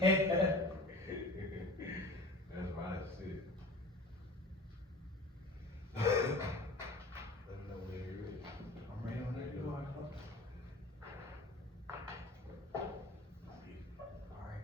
That's my shit. Let me know when you're ready. I'm ready when you are. Alright.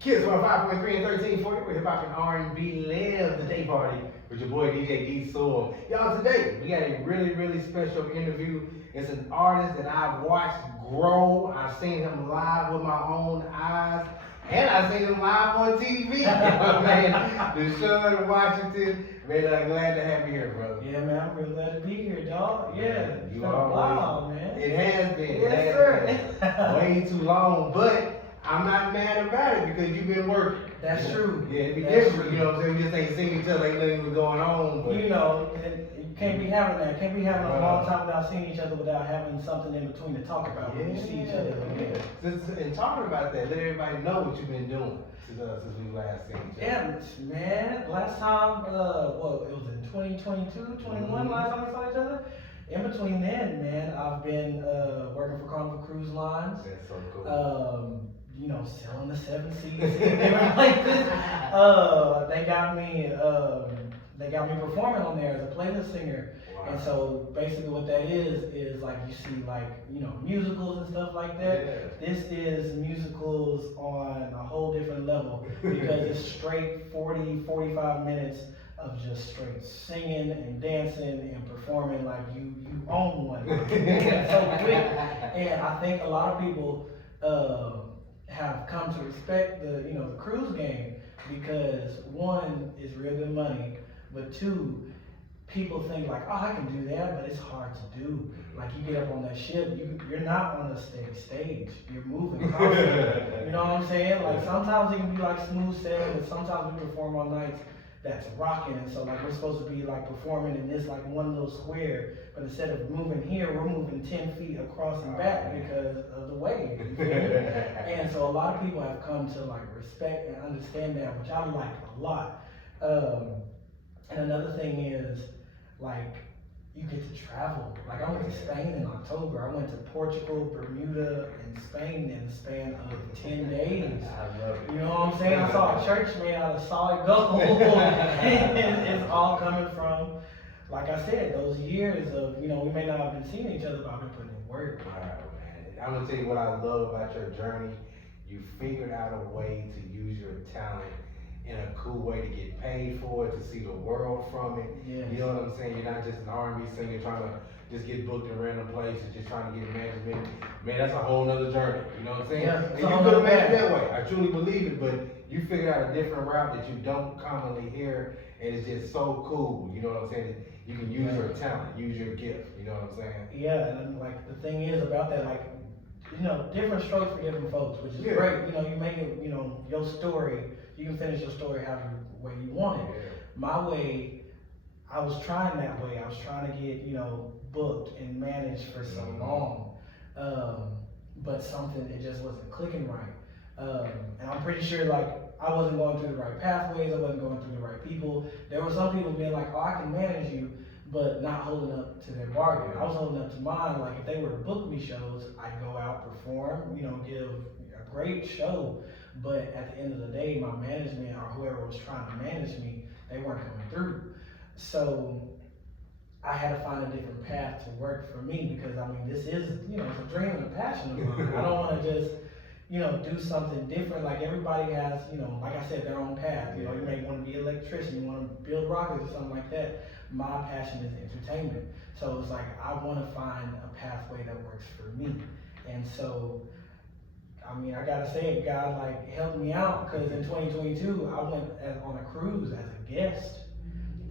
Kids 5.3 and 1340, we're hip hop and R&B live the day party with your boy DJ D Soul. Y'all, today we got a really special interview. It's an artist that I've watched grow. I've seen him live with my own eyes, and I've seen him live on TV. Man, Deshon Washington. Man, I'm glad to have you here, brother. Yeah, man, I'm really glad to be here, dog. Yeah, it's You been a always- while, man. It has been. Yes, it has sir. been. Way too long, but I'm not mad about it because you've been working. That's true. Yeah, it'd be That's different, true. you know what I'm saying? We just ain't seen each other, ain't nothing was going on. But You know, you can't be having that. Can't be having a long time without seeing each other without having something in between to talk about when you see each other again. And talking about that, let everybody know what you've been doing since we last seen each other. Yeah, man. Last time, it was in 2022, 21, last time we saw each other. In between then, man, I've been working for Carnival Cruise Lines. That's so cool. You know, selling the 7 seats and everything like this. They got me performing on there as a playlist singer. Wow. And so basically what that is like you see like, you know, musicals and stuff like that. Yeah. This is musicals on a whole different level because it's straight 40-45 minutes of just straight singing and dancing and performing like you own one. It's so quick. And I think a lot of people have come to respect the cruise game because one is real good money, but two, people think like, oh, I can do that, but it's hard to do. Like you get up on that ship, you're not on a steady stage. You're moving constantly. You know what I'm saying? Like sometimes it can be like smooth sailing, but sometimes we perform on nights that's rocking, and so like we're supposed to be like performing in this like one little square, but instead of moving here, we're moving 10 feet across and back because of the wave. You feel me? And so a lot of people have come to like respect and understand that, which I like a lot. And another thing is like you get to travel. Like I went to Spain in October. I went to Portugal, Bermuda, and Spain in the span of 10 days. I love it. You know what I'm saying? I saw a church made out of solid gold. And it's all coming from, like I said, those years of, we may not have been seeing each other, but I've been putting in work. Wow, man. I'm gonna tell you what I love about your journey. You figured out a way to use your talent in a cool way to get paid for it, to see the world from it. Yes. You know what I'm saying? You're not just an R&B singer trying to just get booked in random places, just trying to get management. Man, that's a whole nother journey. You know what I'm saying? Yeah, and you could have made it that way. I truly believe it, but you figured out a different route that you don't commonly hear, and it's just so cool. You know what I'm saying? You can use your talent, use your gift. You know what I'm saying? Yeah, and like the thing is about that, like, different strokes for different folks, which is great. You make it, your story, you can finish your story however way you want it. Yeah. My way, I was trying that way. I was trying to get, booked and managed for so long. But something, it just wasn't clicking right. And I'm pretty sure like I wasn't going through the right pathways, I wasn't going through the right people. There were some people being like, oh, I can manage you, but not holding up to their bargain. I was holding up to mine. Like if they were to book me shows, I'd go out, perform, give a great show. But at the end of the day, my management or whoever was trying to manage me, they weren't coming through. So I had to find a different path to work for me because this is, it's a dream and a passion of mine. I don't want to just, do something different. Like everybody has, like I said, their own path. You may want to be an electrician, you want to build rockets or something like that. My passion is entertainment. So it's like, I want to find a pathway that works for me. And so, I gotta say, God helped me out because in 2022, I went on a cruise as a guest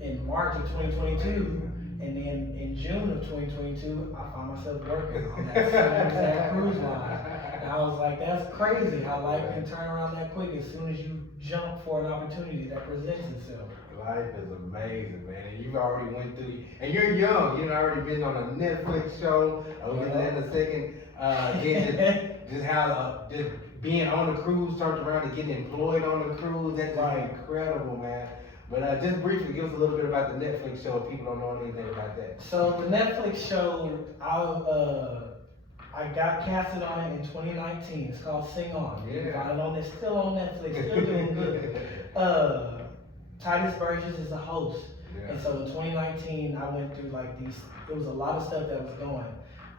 in March of 2022. And then in June of 2022, I found myself working on that same exact cruise line. And I was like, that's crazy how life can turn around that quick as soon as you jump for an opportunity that presents itself. Life is amazing, man. And you've already went through, and you're young. You've already been on a Netflix show. We'll get to that in a second. Just how just being on the cruise, turned around and getting employed on the cruise. That's incredible, man. But just briefly, give us a little bit about the Netflix show if people don't know anything about that. So the Netflix show, I got casted on it in 2019. It's called Sing On. You can Yeah. find it on, it's still on Netflix, still doing good. Titus Burgess is the host. Yeah. And so in 2019, I went through like there was a lot of stuff that was going.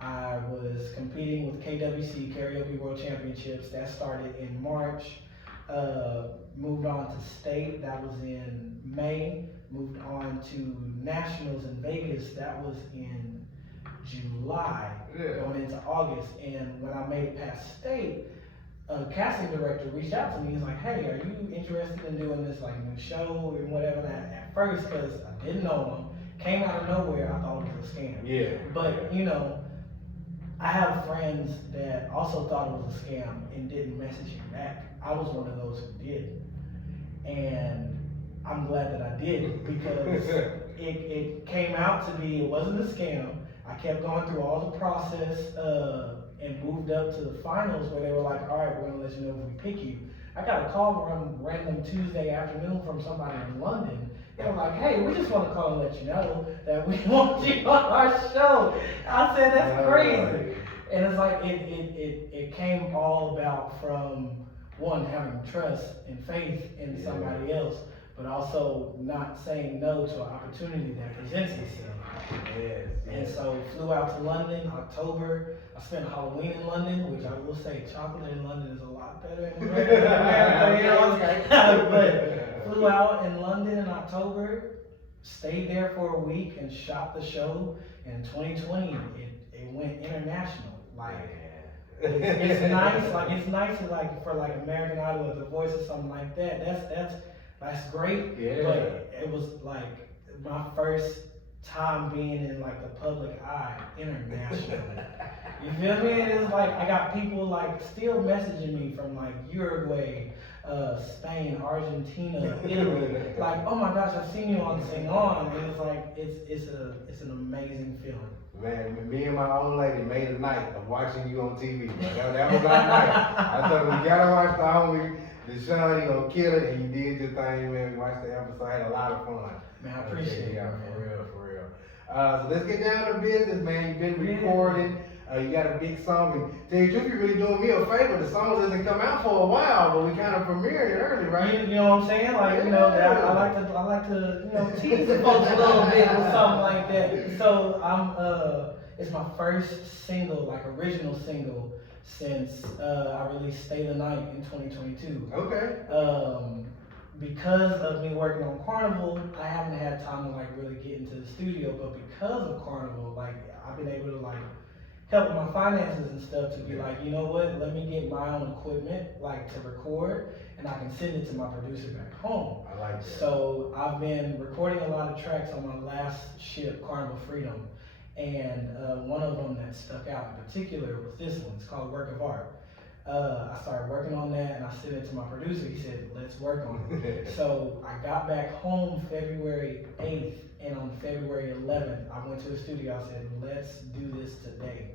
I was competing with KWC, Karaoke World Championships. That started in March. Moved on to state, that was in May. Moved on to nationals in Vegas, that was in July, going into August. And when I made it past state, a casting director reached out to me. He's like, hey, are you interested in doing this like new show and whatever? And at first, because I didn't know him, came out of nowhere, I thought it was a scam. Yeah. But you know, I have friends that also thought it was a scam and didn't message me back. I was one of those who did. And I'm glad that I did, because it came out to be, it wasn't a scam. I kept going through all the process and moved up to the finals where they were like, all right, we're gonna let you know if we pick you. I got a call from random Tuesday afternoon from somebody in London. They were like, hey, we just want to call and let you know that we want you on our show. I said, that's crazy. And it's like, it came all about from one, having trust and faith in somebody else, but also not saying no to an opportunity that presents itself. Yes. And so flew out to London, October. I spent Halloween in London, which I will say chocolate in London is a lot better than America, you know? But flew out in London in October, stayed there for a week and shot the show. In 2020, it went international. Like, it's nice, like it's nice to like for like American Idol or The Voice or something like that. That's great. Yeah. But it was like my first time being in like the public eye internationally. You feel me? It's like I got people like still messaging me from like Uruguay, Spain, Argentina, Italy. Like, oh my gosh, I've seen you on Sing On, and it's like it's an amazing feeling. Man, me and my old lady made a night of watching you on TV. That was our night. I told her, we gotta watch the homie, Deshon, he gonna kill it, and you did your thing, man. We watched the episode, had a lot of fun. Man, I appreciate it. Yeah, for real. So let's get down to business, man. You've been recording. You got a big song, and tell you the truth, you're really doing me a favor. The song doesn't come out for a while, but we kind of premiered it early, right? You know what I'm saying? Like, you know, that I like to, you know, tease the folks a little bit or something like that. So it's my first single, like original single, since I released Stay the Night in 2022. Okay. Because of me working on Carnival, I haven't had time to like really get into the studio, but because of Carnival, like I've been able to like help with my finances and stuff to be like, you know what, let me get my own equipment like to record, and I can send it to my producer back home. I like that. So I've been recording a lot of tracks on my last ship, Carnival Freedom, and one of them that stuck out in particular was this one. It's called Work of Art. I started working on that and I sent it to my producer. He said, let's work on it. So I got back home February 8th, and on February 11th, I went to the studio. I said, let's do this today.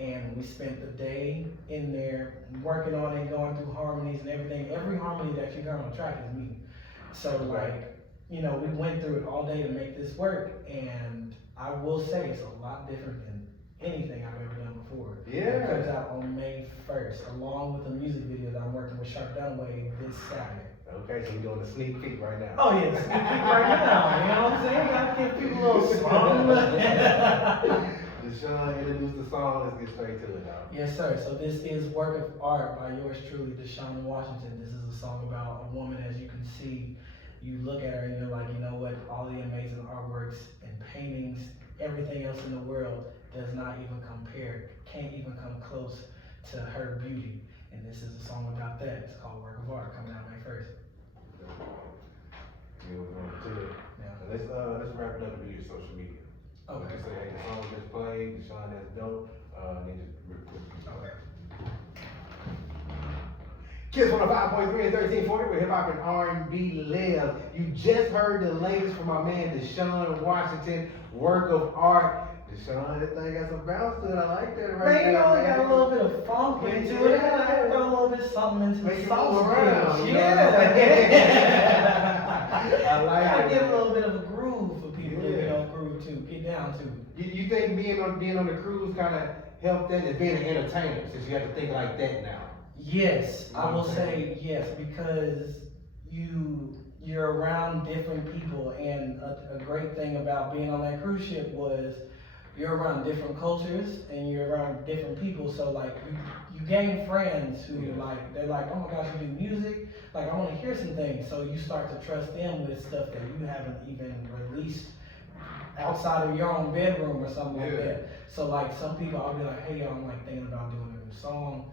And we spent the day in there working on it, going through harmonies and everything. Every harmony that you hear on the track is me. So like, you know, we went through it all day to make this work, and I will say it's a lot different than anything I've ever done before. Yeah. It comes out on May 1st, along with a music video that I'm working with Sharp Dunaway this Saturday. Okay, so we're doing a sneak peek right now. Oh yeah, sneak peek right now, you know what I'm saying? Gotta give people a little something. Deshon, introduce the song, let's get straight to it, dog. Yes sir, so this is Work of Art by yours truly, Deshon Washington. This is a song about a woman. As you can see, you look at her and you're like, you know what, all the amazing artworks and paintings, everything else in the world does not even compare, can't even come close to her beauty. And this is a song about that. It's called Work of Art, coming out May 1st. Yeah, we're going to it. Yeah. Let's wrap it up and do your social media. Okay. Just say, hey, the song just played, Deshon, that's dope. Then just Okay. Kids 105.3 and 1340, where hip hop and R&B live. You just heard the latest from my man Deshon Washington, Work of Art. Deshon, that thing got some bounce to it. I like that right Man, you there. know, it got a little bit of funk into it. I gotta throw a little bit something into Make the it sauce. move around, you know? Yeah. I like Gotta it. give a little bit of a groove for people Yeah. to, you know, groove to, get down to. You think being on the cruise kind of help that as being an entertainer, since you have to think like that now? Yes, I will say yes, because you're around different people, and a great thing about being on that cruise ship was you're around different cultures and you're around different people. So like you gain friends who like they're like, oh my gosh, you do music, like I want to hear some things. So you start to trust them with stuff that you haven't even released outside of your own bedroom or something like that. So like some people I'll be like, hey y'all, I'm like thinking about doing a new song.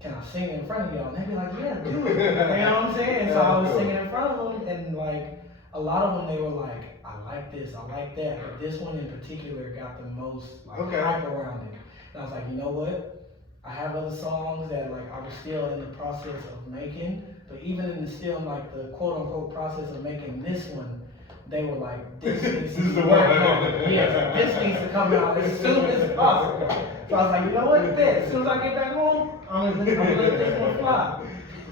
Can I sing in front of y'all? And they'd be like, yeah, do it. You know what I'm saying? So I was singing in front of them, and like a lot of them, they were like, I like this, I like that, but this one in particular got the most like hype around it. And I was like, you know what? I have other songs that like I was still in the process of making, but even in the still like the quote unquote process of making this one, they were like, this needs to be worked on. Yes, this needs to come out as soon as possible. So I was like, you know what? As soon as I get back home, I'm gonna let this one fly.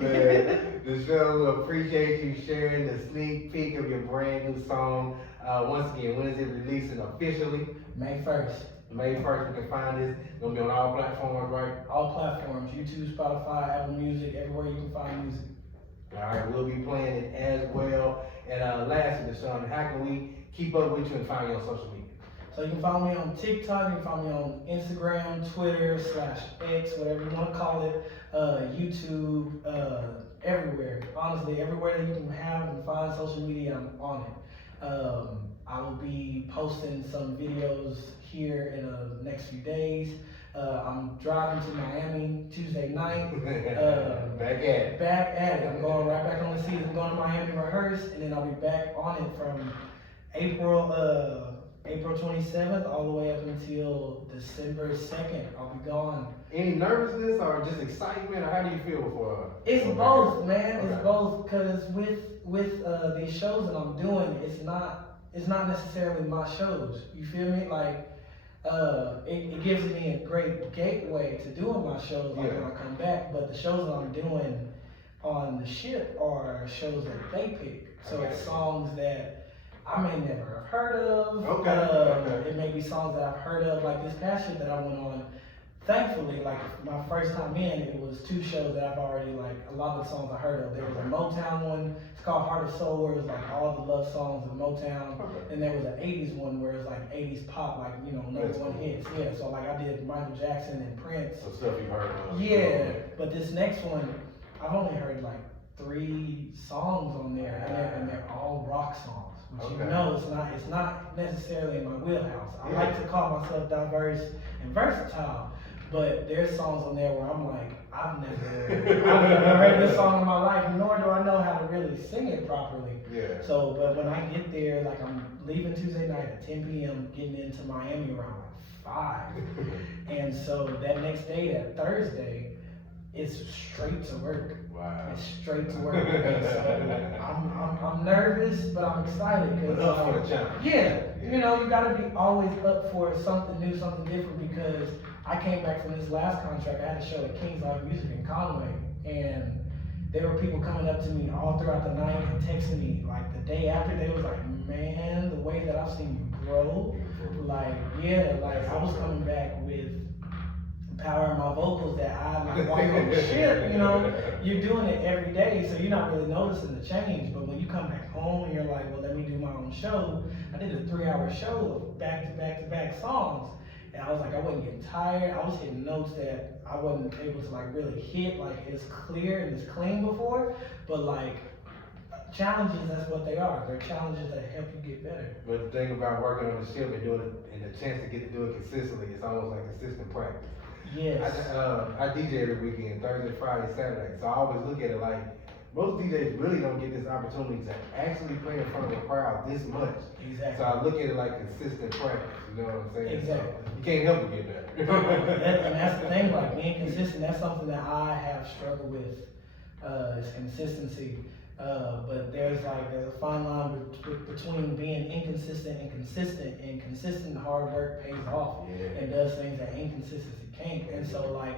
Man, Deshon, appreciate you sharing the sneak peek of your brand new song. Once again, when is it releasing officially? May 1st. May 1st, we can find this. It's gonna be on all platforms, right? All platforms, YouTube, Spotify, Apple Music, everywhere you can find music. All right, we'll be playing it as well. And lastly, Deshon, how can we keep up with you and find you on social media? So you can follow me on TikTok, you can follow me on Instagram, Twitter, /X, whatever you want to call it, YouTube, everywhere. Honestly, everywhere that you can have and find social media, I'm on it. I will be posting some videos here in the next few days. I'm driving to Miami Tuesday night. Back at it. Back at it. I'm going right back on the season. I'm going to Miami to rehearse, and then I'll be back on it from April 27th all the way up until December 2nd. I'll be gone. Any nervousness or just excitement, or how do you feel before? It's both, man. Okay. It's both, because with these shows that I'm doing, it's not necessarily my shows. You feel me? Like it gives me a great gateway to doing my shows like when I come back. But the shows that I'm doing on the ship are shows that they pick. So it's songs that I may never have heard of. It may be songs that I've heard of, like this past ship that I went on. Thankfully, like my first time in, it was 2 shows that I've already like a lot of the songs I heard of. There was a Motown one, it's called Heart of Soul, where it was like all the love songs of Motown. And there was an 80s one where it's like 80s pop, like, you know, #1 hits. Yeah, so like I did Michael Jackson and Prince. So stuff you've heard of. Yeah, but this next one, I've only heard like 3 songs on there, and they're all rock songs. Which you know it's not necessarily in my wheelhouse. I like to call myself diverse and versatile, but there's songs on there where I'm like, I've never heard this song in my life, nor do I know how to really sing it properly. Yeah. So, but when I get there, like I'm leaving Tuesday night at 10 p.m., getting into Miami around like 5. And so that next day, that Thursday, it's straight to work. Wow. It's straight to work. So I'm nervous, but I'm excited because up for the challenge. Yeah, you know, you gotta be always up for something new, something different, because I came back from this last contract. I had a show at King's Live Music in Conway, and there were people coming up to me all throughout the night and texting me like the day after. They was like, man, the way that I've seen you grow, like I was coming back with power in my vocals that I like while you're on the ship, you know, you're doing it every day, so you're not really noticing the change. But when you come back home and you're like, well, let me do my own show. I did a 3-hour show of back-to-back songs, and I was like, I wasn't getting tired. I was hitting notes that I wasn't able to like really hit like as clear and as clean before. But like challenges, that's what they are. They're challenges that help you get better. But the thing about working on the ship and doing it, and the chance to get to do it consistently, it's almost like consistent practice. Yes. I DJ every weekend, Thursday, Friday, Saturday. So I always look at it like most DJs really don't get this opportunity to actually play in front of a crowd this much. Exactly. So I look at it like consistent practice. You know what I'm saying? Exactly. So you can't help but get better. And that's the thing, like being consistent. That's something that I have struggled with. Is consistency. But there's a fine line between being inconsistent and consistent. And consistent hard work pays off and does things that inconsistency can't. And so like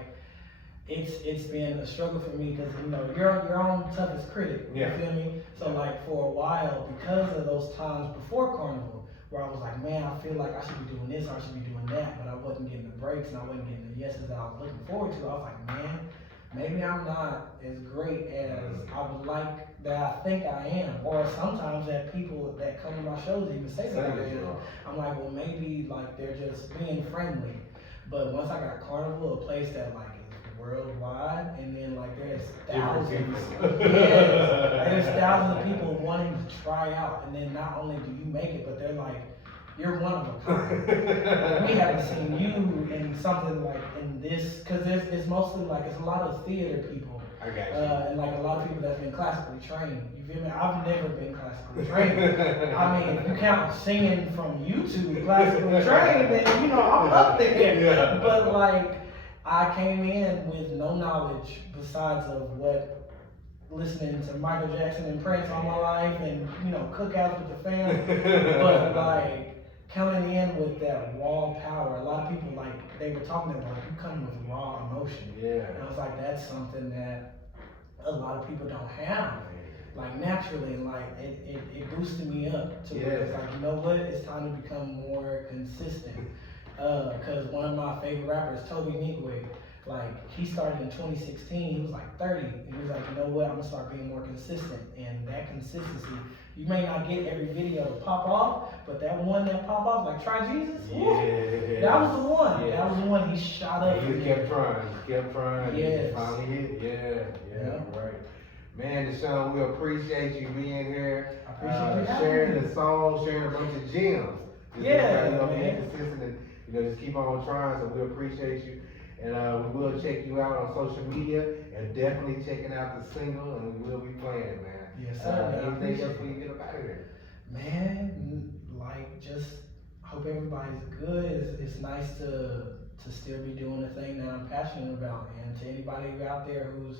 it's been a struggle for me because you know you're your own toughest critic. You feel me? So like for a while, because of those times before Carnival where I was like, man, I feel like I should be doing this or I should be doing that, but I wasn't getting the breaks and I wasn't getting the yeses that I was looking forward to. I was like, man, maybe I'm not as great as I would like that I think I am. Or sometimes that people that come to my shows even say that I am. I'm like, well, maybe like they're just being friendly. But once I got Carnival, a place that like is worldwide, and then like there's thousands, there's thousands of people wanting to try out, and then not only do you make it, but they're like, you're one of a kind. We haven't seen you in something like in this, because it's mostly like it's a lot of theater people. I got you. And like a lot of people that's been classically trained. You feel me? I've never been classically trained. I mean, if you count singing from YouTube classically trained, then you know I'm up there. Yeah. But like I came in with no knowledge besides of what listening to Michael Jackson and Prince all my life, and you know cookouts with the family. But like coming in with that raw power, a lot of people like they were talking about like you come with raw emotion. Yeah. And I was like, that's something that a lot of people don't have, like naturally, and like it boosted me up to where it's like, you know what, it's time to become more consistent. Cause one of my favorite rappers, Toby Nigwe, like he started in 2016, he was like 30, and he was like, you know what, I'm gonna start being more consistent, and that consistency, you may not get every video to pop off, but that one that pop off, like Try Jesus, Yeah. that was the one. Yeah. That was the one he shot up. He just kept trying. Yes. He finally hit. Yeah, right. Man, Deshon, we appreciate you being here. I appreciate you having sharing me. the song, sharing a bunch of gems. Yeah, being man. consistent and just keep on trying. So we appreciate you. And we will check you out on social media and definitely checking out the single, and we will be playing it, man. Yes, sir. Anything else when you get up out of here? Man, like just hope everybody's good. It's nice to still be doing the thing that I'm passionate about. And to anybody out there who's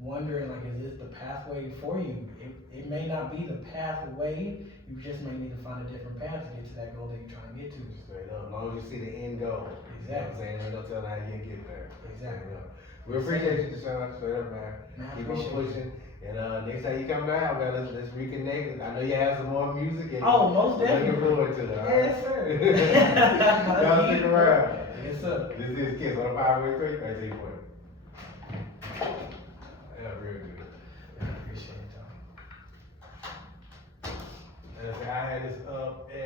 wondering, like, is this the pathway for you? It may not be the pathway. You just may need to find a different path to get to that goal that you're trying to get to. Straight up. As long as you see the end goal. Exactly. You know what I'm saying? Ain't no telling how you get there. Exactly. We appreciate you, Deshon. Straight up, man. Man, I Keep on appreciate pushing. And next time you come down, man, let's reconnect. I know you have some more music. And Oh, most definitely. Looking forward to it. All right? Yes, sir. Y'all stick around. Yes, sir. This is Kiss on 5.3. 13 point. Yeah, real good. I appreciate it, Tom. And I had this up at